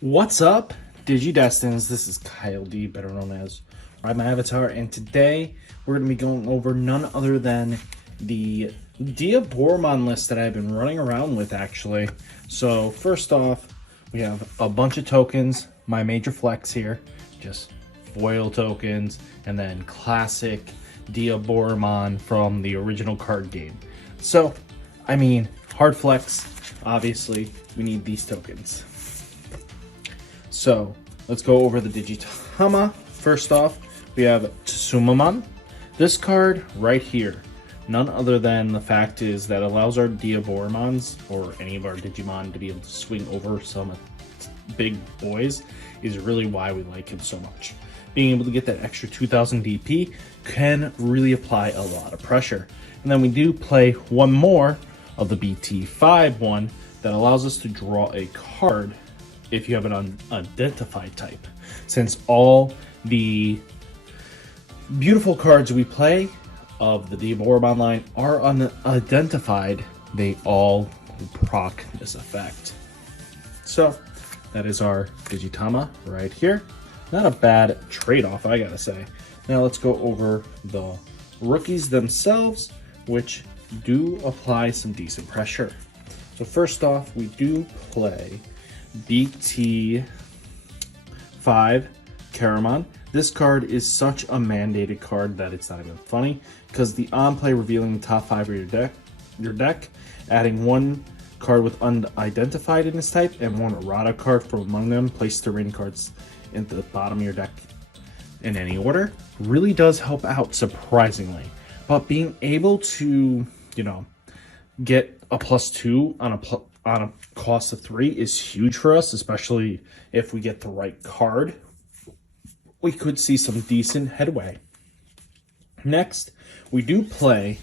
What's up, Digidestins? This is Kyle D, better known as Ridemyavatar, and today we're going to be going over none other than the Diaboromon list that I've been running around with, actually. So, first off, we have a bunch of tokens, my major flex here, just foil tokens, and then classic Diaboromon from the original card game. So, I mean, hard flex, obviously, we need these tokens. So, let's go over the Digitama. First off, we have Tsumamon. This card right here, none other than the fact is that allows our Diaboromons, or any of our Digimon, to be able to swing over some big boys, is really why we like him so much. Being able to get that extra 2000 DP can really apply a lot of pressure. And then we do play one more of the BT-07 one that allows us to draw a card if you have an unidentified type. Since all the beautiful cards we play of the Diaboromon line are unidentified, they all proc this effect. So that is our Digitama right here. Not a bad trade-off, I gotta say. Now let's go over the rookies themselves, which do apply some decent pressure. So first off, we do play BT-07 Caramon. This card is such a mandated card that it's not even funny, because the on-play revealing the top 5 of your deck, adding one card with unidentified in this type and one errata card from among them, place the rain cards into the bottom of your deck in any order, really does help out surprisingly. But being able to, get a +2 on a cost of 3 is huge for us, especially if we get the right card. We could see some decent headway. Next, we do play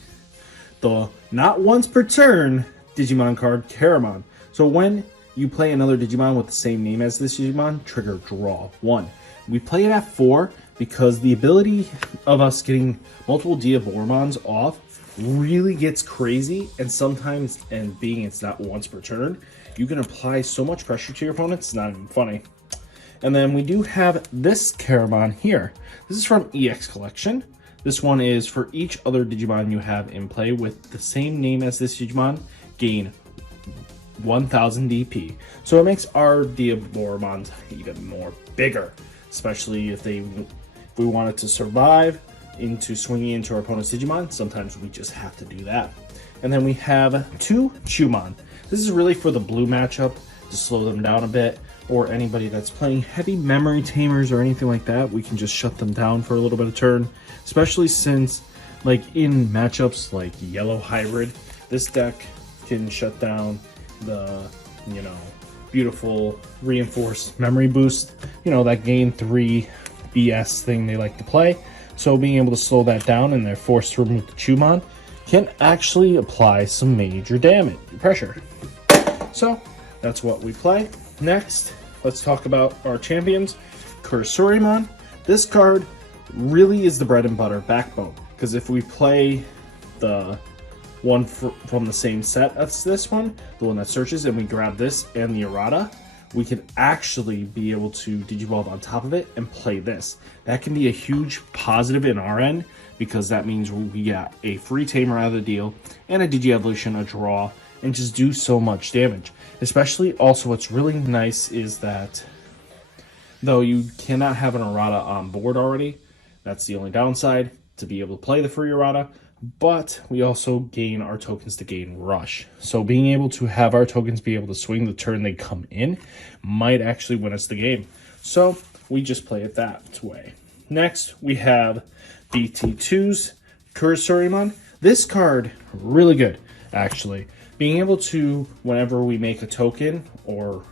the not once per turn Digimon card Caramon. So when you play another Digimon with the same name as this Digimon, trigger draw 1. We play it at 4 because the ability of us getting multiple Diaboromons off really gets crazy, and sometimes, and being it's not once per turn, you can apply so much pressure to your opponent, it's not even funny. And then we do have this Caramon here. This is from EX Collection. This one is for each other Digimon you have in play with the same name as this Digimon, gain 1000 DP. So it makes our Diaboromons even more bigger, especially if we wanted to survive into swinging into our opponent's Digimon. Sometimes we just have to do that. And then we have 2 Chumon. This is really for the blue matchup to slow them down a bit, or anybody that's playing heavy memory tamers or anything like that, we can just shut them down for a little bit of turn, especially since like in matchups like yellow hybrid, this deck can shut down the beautiful reinforced memory boost, that gain 3 BS thing they like to play. So being able to slow that down and they're forced to remove the Chumon can actually apply some major damage pressure. So that's what we play. Next, let's talk about our champions, Cursorimon. This card really is the bread and butter backbone, because if we play the one from the same set as this one, the one that searches, and we grab this and the errata, we can actually be able to Digivolve on top of it and play this. That can be a huge positive in our end, because that means we get a free tamer out of the deal and a Digi-Evolution, a draw, and just do so much damage. Especially, also what's really nice is that though you cannot have an errata on board already, that's the only downside to be able to play the free errata, but we also gain our tokens to gain rush. So being able to have our tokens be able to swing the turn they come in might actually win us the game. So we just play it that way. Next, we have BT-2's Cursorimon. This card, really good, actually. Being able to, whenever we make a token, or,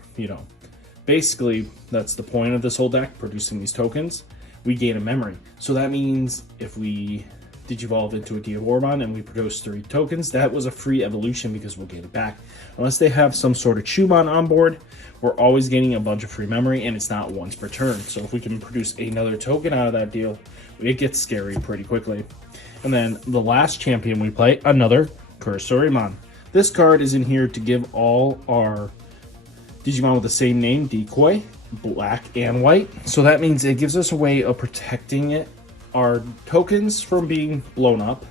basically that's the point of this whole deck, producing these tokens, we gain a memory. So that means if we Digivolve into a Diaboromon and we produce 3 tokens, that was a free evolution because we'll get it back. Unless they have some sort of Chumon on board, we're always gaining a bunch of free memory, and it's not once per turn. So if we can produce another token out of that deal, it gets scary pretty quickly. And then the last champion we play, another Cursorimon. This card is in here to give all our Digimon with the same name, Decoy, black and white. So that means it gives us a way of protecting our tokens from being blown up,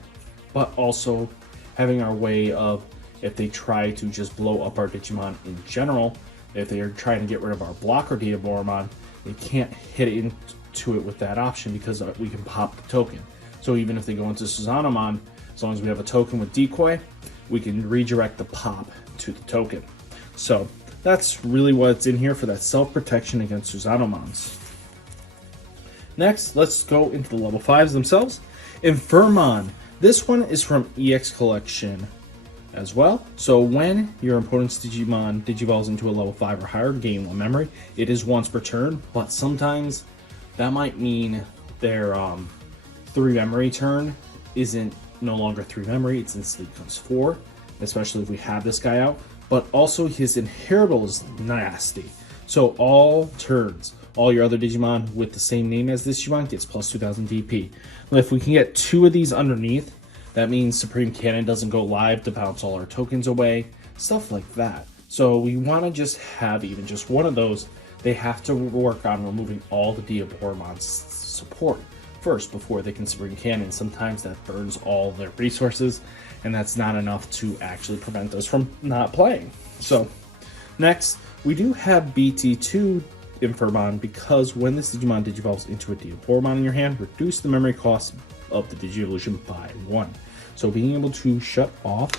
but also having our way of, if they try to just blow up our Digimon in general, if they are trying to get rid of our blocker Diaboromon, they can't hit into it with that option because we can pop the token. So even if they go into Suzanomon, as long as we have a token with decoy, we can redirect the pop to the token. So that's really what's in here for that self-protection against Suzanomons. Next, let's go into the level 5s themselves. Infirmon. This one is from EX Collection as well. So when your opponent's Digimon digivolves into a level 5 or higher, gain 1 memory. It is once per turn, but sometimes that might mean their 3 memory turn isn't no longer 3 memory, it's instantly becomes 4, especially if we have this guy out. But also his inheritable is nasty. So all turns, all your other Digimon with the same name as this Digimon gets plus 2000 DP. And if we can get 2 of these underneath, that means Supreme Cannon doesn't go live to bounce all our tokens away, stuff like that. So we want to just have even just one of those. They have to work on removing all the Diaboromon's support first before they can Supreme Cannon. Sometimes that burns all their resources, and that's not enough to actually prevent us from not playing. So next, we do have BT-2 Infirmon, because when this Digimon digivolves into a Diaboromon in your hand, reduce the memory cost of the Digievolution by 1. So being able to shut off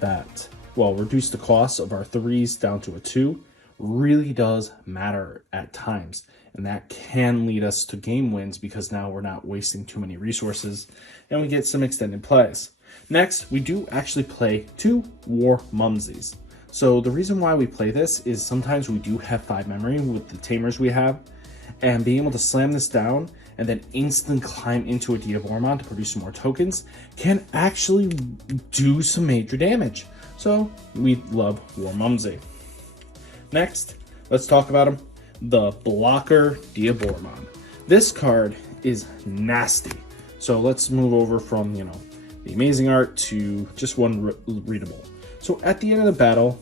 that, well, reduce the cost of our 3s down to a 2 really does matter at times. And that can lead us to game wins because now we're not wasting too many resources and we get some extended plays. Next, we do actually play 2 War Mumsies. So the reason why we play this is sometimes we do have 5 memory with the tamers we have, and being able to slam this down and then instantly climb into a Diaboromon to produce some more tokens can actually do some major damage. So we love War Mumsy. Next, let's talk about him. The blocker Diaboromon. This card is nasty. So let's move over from, the amazing art to just one readable. So at the end of the battle,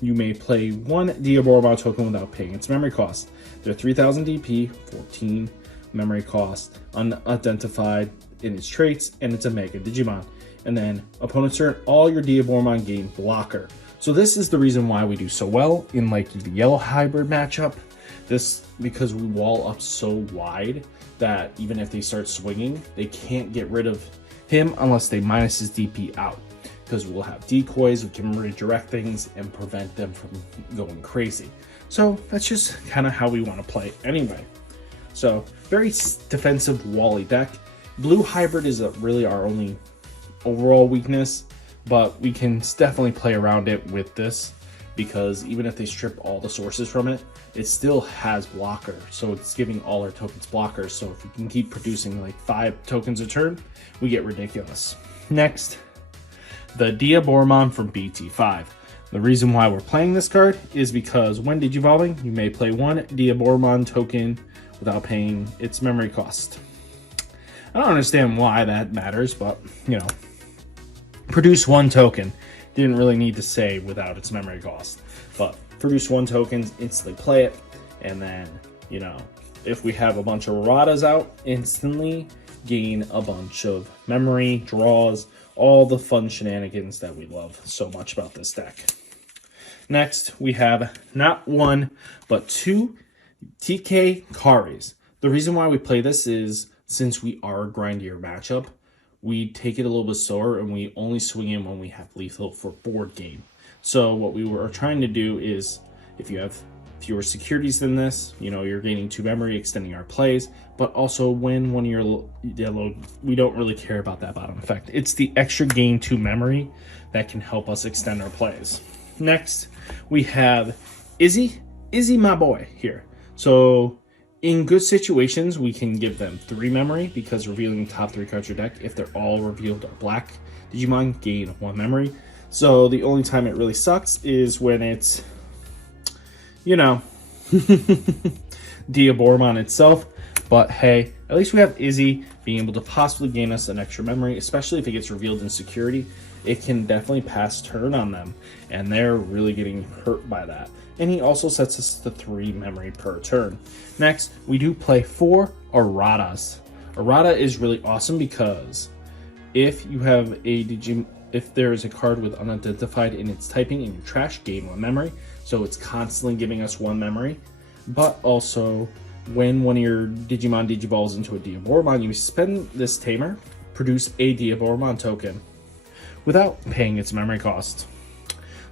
you may play 1 Diaboromon token without paying its memory cost. They're 3000 DP, 14 memory cost, unidentified in its traits, and it's a Mega Digimon. And then opponent's turn, all your Diaboromon gain blocker. So this is the reason why we do so well in like the yellow hybrid matchup. This because we wall up so wide that even if they start swinging, they can't get rid of him unless they minus his DP out. Because we'll have decoys, we can redirect things and prevent them from going crazy. So that's just kind of how we want to play anyway. So very defensive wally deck. Blue hybrid is really our only overall weakness, but we can definitely play around it with this because even if they strip all the sources from it, it still has blocker. So it's giving all our tokens blockers. So if we can keep producing like 5 tokens a turn, we get ridiculous. Next, the Diaboromon from BT-5. The reason why we're playing this card is because when digivolving, you may play 1 Diaboromon token without paying its memory cost. I don't understand why that matters, but, produce 1 token. Didn't really need to say without its memory cost. But produce 1 token, instantly play it, and then, if we have a bunch of Radas out, instantly gain a bunch of memory, draws, all the fun shenanigans that we love so much about this deck. Next, we have not 1, but 2 TK Karis. The reason why we play this is since we are a grindier matchup, we take it a little bit slower and we only swing in when we have lethal for board game. So what we were trying to do is, if you have fewer securities than this, you're gaining 2 memory, extending our plays, but also when one of your yellow, we don't really care about that bottom effect. It's the extra gain 2 memory that can help us extend our plays. Next, we have Izzy my boy here. So in good situations, we can give them 3 memory because revealing the top 3 cards of your deck, if they're all revealed are black, Digimon gain 1 memory. So the only time it really sucks is when it's, Diaboromon itself. But hey, at least we have Izzy being able to possibly gain us an extra memory, especially if it gets revealed in security. it can definitely pass turn on them, and they're really getting hurt by that. And he also sets us to 3 memory per turn. Next, we do play 4 Erratas. Errata is really awesome because if you have if there is a card with unidentified in its typing in your trash, gain 1 memory. So it's constantly giving us 1 memory. But also, when one of your Digimon digivolves into a Diaboromon, you spend this tamer, produce a Diaboromon token without paying its memory cost.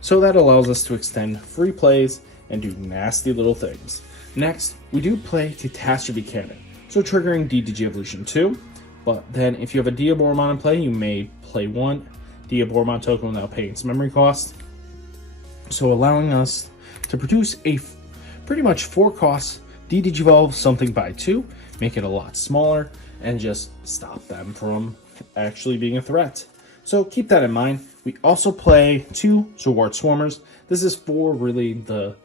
So that allows us to extend free plays and do nasty little things. Next, we do play Catastrophe Cannon, so triggering DDG Evolution 2, but then if you have a Diaboromon in play, you may play 1 Diaboromon token without paying its memory cost, so allowing us to produce a pretty much 4 costs de-digivolve something by 2, make it a lot smaller, and just stop them from actually being a threat. So keep that in mind. We also play 2 Zwart Swarmers. This is for really the,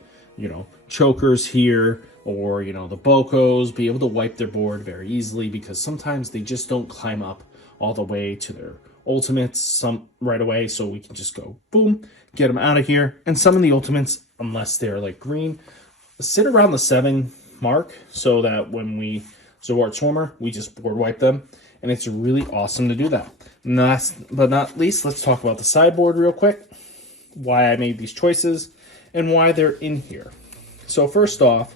chokers here, or, the Bokos, be able to wipe their board very easily, because sometimes they just don't climb up all the way to their ultimates right away, so we can just go, boom, get them out of here. And some of the ultimates, unless they're like green, sit around the 7 mark, so that when we Zwart Swarmer, we just board wipe them, and it's really awesome to do that. And last but not least, let's talk about the sideboard real quick, why I made these choices, and why they're in here. So first off,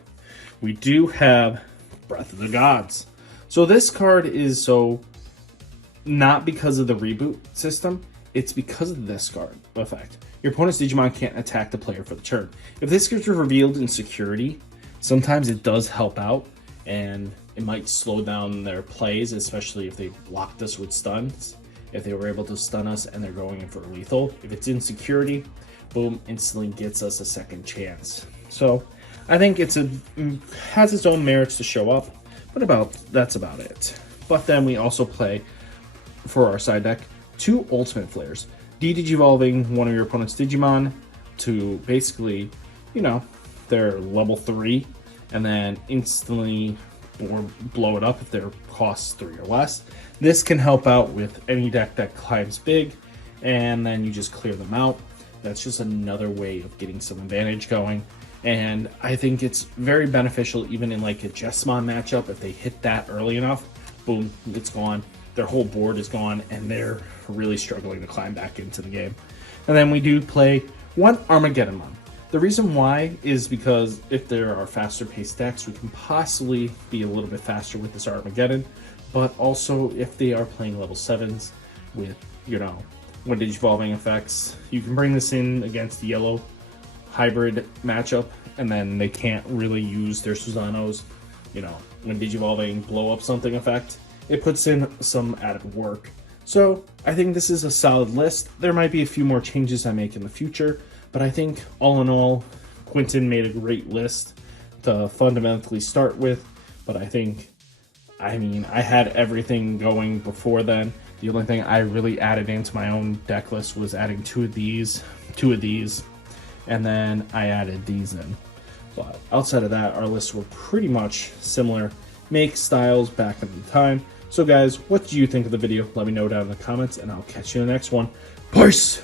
we do have Breath of the Gods. So this card is not because of the reboot system, it's because of this card effect. Your opponent's Digimon can't attack the player for the turn. If this gets revealed in security, sometimes it does help out, and it might slow down their plays, especially if they blocked us with stuns. If they were able to stun us and they're going in for lethal. If it's in security, boom, instantly gets us a second chance. So I think it has its own merits to show up, but that's about it. But then we also play, for our side deck, 2 Ultimate Flares. De-digivolving one of your opponent's Digimon to basically, they're level 3, and then instantly or blow it up if their costs 3 or less. This can help out with any deck that climbs big, and then you just clear them out. That's just another way of getting some advantage going. And I think it's very beneficial even in like a Jessamon matchup. If they hit that early enough, boom, it's gone. Their whole board is gone, and they're really struggling to climb back into the game. And then we do play 1 Armageddonmon. The reason why is because if there are faster paced decks, we can possibly be a little bit faster with this Armageddon, but also if they are playing level 7s with, when digivolving effects, you can bring this in against the yellow hybrid matchup, and then they can't really use their Susanos, when digivolving blow up something effect. It puts in some added work. So I think this is a solid list. There might be a few more changes I make in the future, but I think all in all, Quentin made a great list to fundamentally start with. But I had everything going before then. The only thing I really added into my own deck list was adding 2 of these, and then I added these in. But outside of that, our lists were pretty much similar make styles back in the time. So guys, what do you think of the video? Let me know down in the comments, and I'll catch you in the next one. Peace!